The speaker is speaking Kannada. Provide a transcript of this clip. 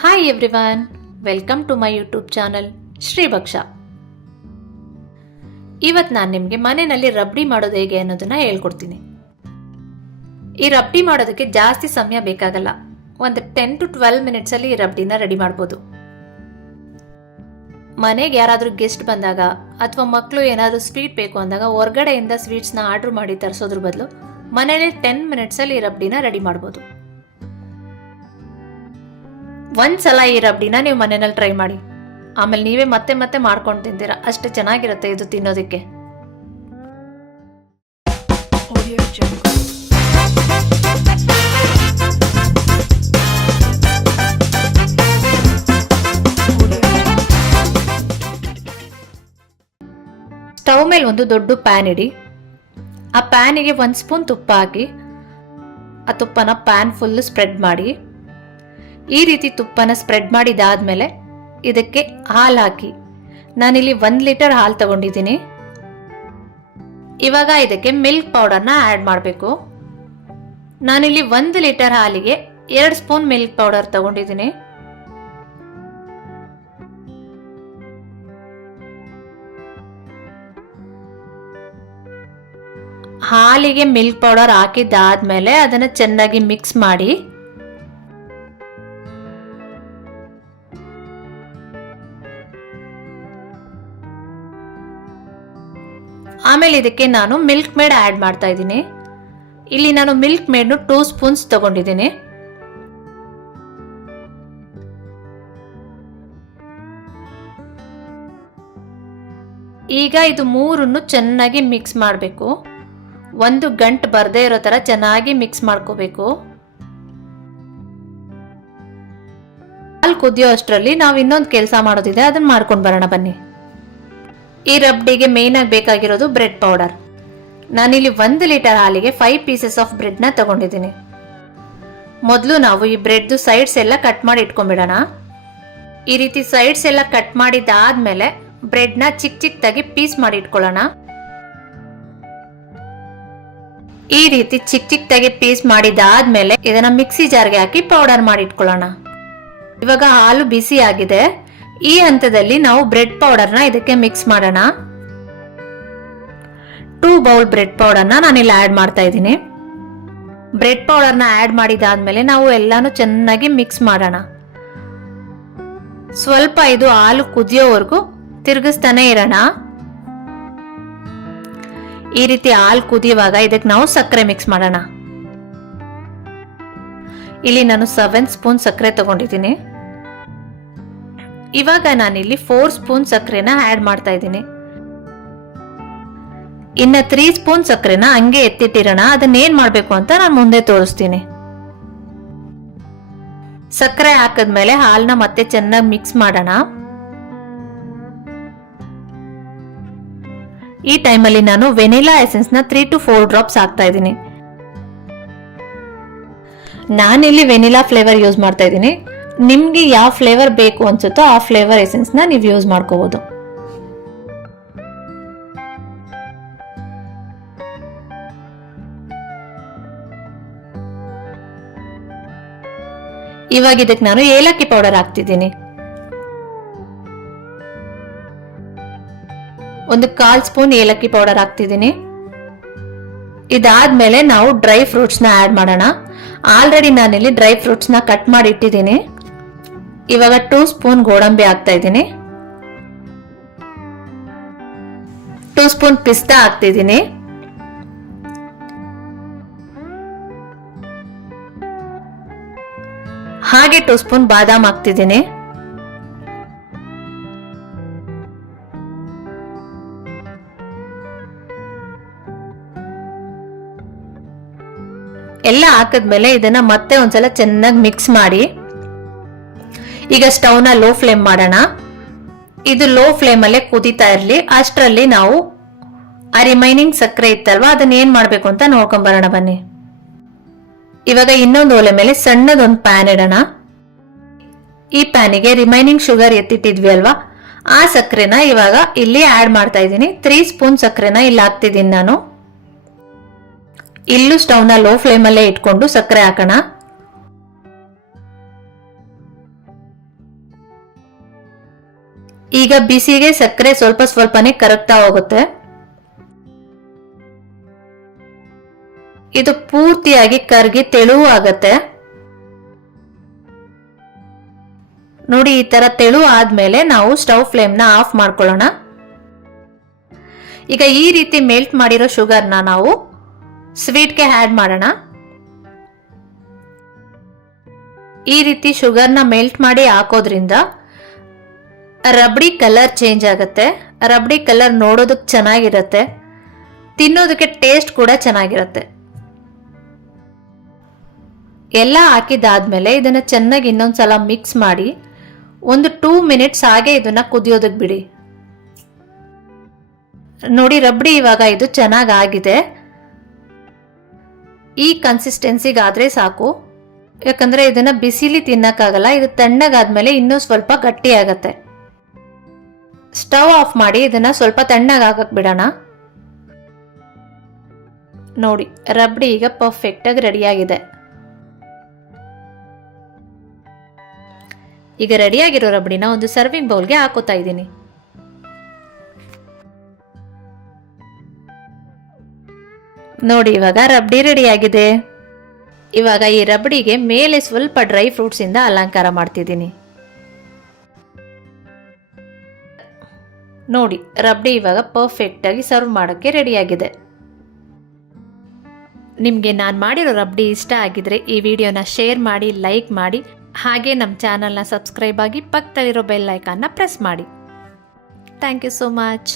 Hi everyone, welcome to my YouTube channel Shribhaksha. ಇವತ್ತು ನಾನು ನಿಮಗೆ ಮನೆಯಲ್ಲಿ ರಬ್ಡಿ ಮಾಡೋದು ಹೇಗೆ ಅನ್ನೋದನ್ನ ಹೇಳ್ಕೊಡ್ತೀನಿ. ಈ ರಬ್ಡಿ ಮಾಡೋದಕ್ಕೆ ಜಾಸ್ತಿ ಸಮಯ ಬೇಕಾಗಲ್ಲ. ಒಂದು 10 to 12 ಮಿನಿಟ್ಸ್ ಅಲ್ಲಿ ಈ ರಬ್ಡಿನ ರೆಡಿ ಮಾಡ್ಬೋದು. ಮನೆಗೆ ಯಾರಾದರೂ ಗೆಸ್ಟ್ ಬಂದಾಗ ಅಥವಾ ಮಕ್ಕಳು ಏನಾದರೂ ಸ್ವೀಟ್ ಬೇಕು ಅಂದಾಗ ಹೊರಗಡೆಯಿಂದ ಸ್ವೀಟ್ಸ್ನ ಆರ್ಡರ್ ಮಾಡಿ ತರಿಸೋದ್ರ ಬದಲು ಮನೆಯಲ್ಲಿ 10 ಮಿನಿಟ್ಸ್ ಅಲ್ಲಿ ಈ ರಬ್ಡಿನ ರೆಡಿ ಮಾಡ್ಬೋದು. ಒಂದ್ಸಲ ಈ ರಬ್ಡಿನ ನೀವು ಮನೆಯಲ್ಲಿ ಟ್ರೈ ಮಾಡಿ, ಆಮೇಲೆ ನೀವೇ ಮತ್ತೆ ಮತ್ತೆ ಮಾಡ್ಕೊಂಡು ತಿಂತೀರಾ. ಅಷ್ಟು ಚೆನ್ನಾಗಿರುತ್ತೆ ಇದು ತಿನ್ನೋದಕ್ಕೆ. ಸ್ಟವ್ ಮೇಲೆ ಒಂದು ದೊಡ್ಡ ಪ್ಯಾನ್ ಇಡಿ. ಆ ಪ್ಯಾನಿಗೆ 1 ಸ್ಪೂನ್ ತುಪ್ಪ ಹಾಕಿ ಆ ತುಪ್ಪನ ಪ್ಯಾನ್ ಫುಲ್ ಸ್ಪ್ರೆಡ್ ಮಾಡಿ. ಈ ರೀತಿ ತುಪ್ಪನ ಸ್ಪ್ರೆಡ್ ಮಾಡಿದಾದ್ಮೇಲೆ ಇದಕ್ಕೆ ಹಾಲು ಹಾಕಿ. ನಾನಿಲ್ಲಿ 1 ಲೀಟರ್ ಹಾಲು ತಗೊಂಡಿದ್ದೀನಿ. ಇವಾಗ ಇದಕ್ಕೆ ಮಿಲ್ಕ್ ಪೌಡರ್ನ ಆ್ಯಡ್ ಮಾಡಬೇಕು. ನಾನಿಲ್ಲಿ 1 ಲೀಟರ್ ಹಾಲಿಗೆ 2 ಸ್ಪೂನ್ ಮಿಲ್ಕ್ ಪೌಡರ್ ತಗೊಂಡಿದ್ದೀನಿ. ಹಾಲಿಗೆ ಮಿಲ್ಕ್ ಪೌಡರ್ ಹಾಕಿದ್ದಾದ್ಮೇಲೆ ಅದನ್ನು ಚೆನ್ನಾಗಿ ಮಿಕ್ಸ್ ಮಾಡಿ. ಆಮೇಲೆ ಇದಕ್ಕೆ ನಾನು ಮಿಲ್ಕ್ ಮೇಡ್ ಆ್ಯಡ್ ಮಾಡ್ತಾ ಇದ್ದೀನಿ. ಇಲ್ಲಿ ನಾನು ಮಿಲ್ಕ್ ಮೇಡ್ನು 2 ಸ್ಪೂನ್ಸ್ ತಗೊಂಡಿದ್ದೀನಿ. ಈಗ ಇದು ಮೂರನ್ನು ಚೆನ್ನಾಗಿ ಮಿಕ್ಸ್ ಮಾಡಬೇಕು. ಒಂದು ಗಂಟು ಬರದೇ ಇರೋ ತರ ಚೆನ್ನಾಗಿ ಮಿಕ್ಸ್ ಮಾಡ್ಕೋಬೇಕು. ಹಾಲು ಕುದಿಯೋ ಅಷ್ಟರಲ್ಲಿ ನಾವು ಇನ್ನೊಂದು ಕೆಲಸ ಮಾಡೋದಿದೆ, ಅದನ್ನ ಮಾಡ್ಕೊಂಡು ಬರೋಣ ಬನ್ನಿ. ಈ ರಬ್ಡಿಗೆ ಮೇನ್ ಆಗಿ ಬೇಕಾಗಿರೋದು ಬ್ರೆಡ್ ಪೌಡರ್. ನಾನಿಲ್ಲಿ 1 ಲೀಟರ್ ಹಾಲಿಗೆ 5 ಪೀಸಸ್ ಆಫ್ ಬ್ರೆಡ್ ನ ತಗೊಂಡಿದ್ದೀನಿ. ಮೊದಲು ನಾವು ಈ ಬ್ರೆಡ್ ಸೈಡ್ಸ್ ಎಲ್ಲ ಕಟ್ ಮಾಡಿ ಇಟ್ಕೊಂಡ್ಬಿಡೋಣ. ಈ ರೀತಿ ಸೈಡ್ಸ್ ಎಲ್ಲ ಕಟ್ ಮಾಡಿದಾದ್ಮೇಲೆ ಬ್ರೆಡ್ ನ ಚಿಕ್ಕದಾಗಿ ಪೀಸ್ ಮಾಡಿ ಇಟ್ಕೊಳ್ಳೋಣ. ಈ ರೀತಿ ಚಿಕ್ಕದಾಗಿ ಪೀಸ್ ಮಾಡಿದಾದ್ಮೇಲೆ ಇದನ್ನ ಮಿಕ್ಸಿ ಜಾರ್ಗೆ ಹಾಕಿ ಪೌಡರ್ ಮಾಡಿ ಇಟ್ಕೊಳ್ಳೋಣ. ಇವಾಗ ಹಾಲು ಬಿಸಿ ಆಗಿದೆ. ಈ ಹಂತದಲ್ಲಿ ನಾವು ಬ್ರೆಡ್ ಪೌಡರ್ನ ಇದಕ್ಕೆ ಮಿಕ್ಸ್ ಮಾಡೋಣ. 2 ಬೌಲ್ ಬ್ರೆಡ್ ಪೌಡರ್ನ ನಾನಿಲ್ಲಿ ಆ್ಯಡ್ ಮಾಡ್ತಾ ಇದ್ದೀನಿ. ಬ್ರೆಡ್ ಪೌಡರ್ನ ಆ್ಯಡ್ ಮಾಡಿದಾದ್ಮೇಲೆ ನಾವು ಎಲ್ಲಾನು ಚೆನ್ನಾಗಿ ಮಿಕ್ಸ್ ಮಾಡೋಣ. ಸ್ವಲ್ಪ ಇದು ಹಾಲು ಕುದಿಯೋವರೆಗೂ ತಿರುಗಿಸ್ತಾನೆ ಇರೋಣ. ಈ ರೀತಿ ಹಾಲು ಕುದಿಯುವಾಗ ಇದಕ್ಕೆ ನಾವು ಸಕ್ಕರೆ ಮಿಕ್ಸ್ ಮಾಡೋಣ. ಇಲ್ಲಿ ನಾನು 7 ಸ್ಪೂನ್ ಸಕ್ಕರೆ ತಗೊಂಡಿದ್ದೀನಿ. ಇವಾಗ ನಾನಿಲ್ಲಿ 4 ಸ್ಪೂನ್ ಸಕ್ಕರೆನ ಆ್ಯಡ್ ಮಾಡ್ತಾ ಇದ್ದೀನಿ. ಇನ್ನ 3 ಸ್ಪೂನ್ ಸಕ್ಕರೆನ ಹಂಗೆ ಎತ್ತಿಟ್ಟಿರೋಣ. ಅದನ್ನೇನ್ ಮಾಡ್ಬೇಕು ಅಂತ ನಾನು ಮುಂದೆ ತೋರಿಸ್ತೀನಿ. ಸಕ್ಕರೆ ಹಾಕಿದ್ಮೇಲೆ ಹಾಲನ್ನ ಮತ್ತೆ ಚೆನ್ನಾಗಿ ಮಿಕ್ಸ್ ಮಾಡೋಣ. ಈ ಟೈಮಲ್ಲಿ ನಾನು ವೆನಿಲಾ ಎಸೆನ್ಸ್ ನ 3 to 4 ಡ್ರಾಪ್ಸ್ ಹಾಕ್ತಾ ಇದ್ದೀನಿ. ನಾನಿಲ್ಲಿ ವೆನಿಲಾ ಫ್ಲೇವರ್ ಯೂಸ್ ಮಾಡ್ತಾ ಇದ್ದೀನಿ. ನಿಮ್ಗೆ ಯಾವ ಫ್ಲೇವರ್ ಬೇಕು ಅನ್ಸುತ್ತೋ ಆ ಫ್ಲೇವರ್ ಎಸೆನ್ಸ್ ನ ನೀವು ಯೂಸ್ ಮಾಡ್ಕೋಬಹುದು. ಇವಾಗ ಇದಕ್ಕೆ ನಾನು ಏಲಕ್ಕಿ ಪೌಡರ್ ಹಾಕ್ತಿದ್ದೀನಿ. ಒಂದು 1/4 ಸ್ಪೂನ್ ಏಲಕ್ಕಿ ಪೌಡರ್ ಹಾಕ್ತಿದ್ದೀನಿ. ಇದಾದ್ಮೇಲೆ ನಾವು ಡ್ರೈ ಫ್ರೂಟ್ಸ್ ನ ಆಡ್ ಮಾಡೋಣ. ಆಲ್ರೆಡಿ ನಾನಿಲ್ಲಿ ಡ್ರೈ ಫ್ರೂಟ್ಸ್ ನ ಕಟ್ ಮಾಡಿ ಇಟ್ಟಿದ್ದೀನಿ. ಇವಾಗ 2 ಸ್ಪೂನ್ ಗೋಡಂಬಿ ಹಾಕ್ತಾ ಇದ್ದೀನಿ. 2 ಸ್ಪೂನ್ ಪಿಸ್ತಾ ಹಾಕ್ತಿದ್ದೀನಿ. ಹಾಗೆ 2 ಸ್ಪೂನ್ ಬಾದಾಮ್ ಹಾಕ್ತಿದ್ದೀನಿ. ಎಲ್ಲ ಹಾಕಿದ್ಮೇಲೆ ಇದನ್ನ ಮತ್ತೆ ಒಂದ್ಸಲ ಚೆನ್ನಾಗಿ ಮಿಕ್ಸ್ ಮಾಡಿ. ಈಗ ಸ್ಟವ್ನ ಲೋ ಫ್ಲೇಮ್ ಮಾಡೋಣ. ಇದು ಲೋ ಫ್ಲೇಮ್ ಅಲ್ಲೇ ಕುದೀತಾ ಇರಲಿ. ಅಷ್ಟರಲ್ಲಿ ನಾವು ಆ ರಿಮೈನಿಂಗ್ ಸಕ್ಕರೆ ಇತ್ತಲ್ವಾ, ಅದನ್ನ ಏನ್ ಮಾಡ್ಬೇಕು ಅಂತ ನೋಡ್ಕೊಂಡ್ ಬರೋಣ ಬನ್ನಿ. ಇವಾಗ ಇನ್ನೊಂದು ಒಲೆ ಮೇಲೆ ಸಣ್ಣದೊಂದು ಪ್ಯಾನ್ ಇಡೋಣ. ಈ ಪ್ಯಾನಿಗೆ ರಿಮೈನಿಂಗ್ ಶುಗರ್ ಎತ್ತಿಟ್ಟಿದ್ವಿ ಅಲ್ವಾ, ಆ ಸಕ್ಕರೆನ ಇವಾಗ ಇಲ್ಲಿ ಆಡ್ ಮಾಡ್ತಾ ಇದ್ದೀನಿ. 3 ಸ್ಪೂನ್ ಸಕ್ಕರೆನ ಇಲ್ಲಿ ಹಾಕ್ತಿದ್ದೀನಿ ನಾನು. ಇಲ್ಲೂ ಸ್ಟವ್ನ ಲೋ ಫ್ಲೇಮ್ ಅಲ್ಲೇ ಇಟ್ಕೊಂಡು ಸಕ್ಕರೆ ಹಾಕೋಣ. ಈಗ ಬಿಸಿಗೆ ಸಕ್ಕರೆ ಸ್ವಲ್ಪ ಸ್ವಲ್ಪನೇ ಕರಗ್ತಾ ಹೋಗುತ್ತೆ. ಇದು ಪೂರ್ತಿಯಾಗಿ ಕರಗಿ ತೆಳುವು ಆಗತ್ತೆ. ನೋಡಿ, ಈ ತರ ತೆಳು ಆದ್ಮೇಲೆ ನಾವು ಸ್ಟವ್ ಫ್ಲೇಮ್ ನ ಆಫ್ ಮಾಡ್ಕೊಳ್ಳೋಣ. ಈಗ ಈ ರೀತಿ ಮೆಲ್ಟ್ ಮಾಡಿರೋ ಶುಗರ್ನ ನಾವು ಸ್ವೀಟ್ಗೆ ಆಡ್ ಮಾಡೋಣ. ಈ ರೀತಿ ಶುಗರ್ನ ಮೆಲ್ಟ್ ಮಾಡಿ ಹಾಕೋದ್ರಿಂದ ರಬಡಿ ಕಲರ್ ಚೇಂಜ್ ಆಗುತ್ತೆ. ರಬಡಿ ಕಲರ್ ನೋಡೋದಕ್ಕೆ ಚೆನ್ನಾಗಿರುತ್ತೆ, ತಿನ್ನೋದಕ್ಕೆ ಟೇಸ್ಟ್ ಕೂಡ ಚೆನ್ನಾಗಿರುತ್ತೆ. ಎಲ್ಲ ಹಾಕಿದಾದ್ಮೇಲೆ ಇದನ್ನ ಚೆನ್ನಾಗಿ ಇನ್ನೊಂದ್ಸಲ ಮಿಕ್ಸ್ ಮಾಡಿ ಒಂದು 2 ಮಿನಿಟ್ಸ್ ಹಾಗೆ ಇದನ್ನ ಕುದಿಯೋದಕ್ಕೆ ಬಿಡಿ. ನೋಡಿ, ರಬಡಿ ಇವಾಗ ಇದು ಚೆನ್ನಾಗಿ ಆಗಿದೆ. ಈ ಕನ್ಸಿಸ್ಟೆನ್ಸಿಗಾದ್ರೆ ಸಾಕು, ಯಾಕಂದ್ರೆ ಇದನ್ನ ಬಿಸಿಲಿ ತಿನ್ನಕ್ಕಾಗಲ್ಲ. ಇದು ತಣ್ಣಗಾದ್ಮೇಲೆ ಇನ್ನೂ ಸ್ವಲ್ಪ ಗಟ್ಟಿ ಆಗತ್ತೆ. ಸ್ಟವ್ ಆಫ್ ಮಾಡಿ ಇದನ್ನ ಸ್ವಲ್ಪ ತಣ್ಣಗಾಗಕ್ ಬಿಡೋಣ. ನೋಡಿ, ರಬಡಿ ಈಗ ಪರ್ಫೆಕ್ಟ್ ಆಗಿ ರೆಡಿಯಾಗಿದೆ. ಈಗ ರೆಡಿಯಾಗಿರೋ ರಬಡಿನ ಒಂದು ಸರ್ವಿಂಗ್ ಬೌಲ್ಗೆ ಹಾಕೋತಾ ಇದ್ದೀನಿ. ನೋಡಿ, ಇವಾಗ ರಬಡಿ ರೆಡಿಯಾಗಿದೆ. ಇವಾಗ ಈ ರಬಡಿಗೆ ಮೇಲೆ ಸ್ವಲ್ಪ ಡ್ರೈ ಫ್ರೂಟ್ಸ್ ಇಂದ ಅಲಂಕಾರ ಮಾಡ್ತಿದ್ದೀನಿ. ನೋಡಿ, ರಬಡಿ ಇವಾಗ ಪರ್ಫೆಕ್ಟ್ ಆಗಿ ಸರ್ವ್ ಮಾಡೋಕ್ಕೆ ರೆಡಿಯಾಗಿದೆ. ನಿಮಗೆ ನಾನು ಮಾಡಿರೋ ರಬಡಿ ಇಷ್ಟ ಆಗಿದ್ರೆ ಈ ವಿಡಿಯೋನ ಶೇರ್ ಮಾಡಿ, ಲೈಕ್ ಮಾಡಿ, ಹಾಗೆ ನಮ್ಮ ಚಾನಲ್ನ ಸಬ್ಸ್ಕ್ರೈಬ್ ಆಗಿ ಪಕ್ಕದಲ್ಲಿರೋ ಬೆಲ್ ಐಕಾನ್ನ ಪ್ರೆಸ್ ಮಾಡಿ. Thank you so much.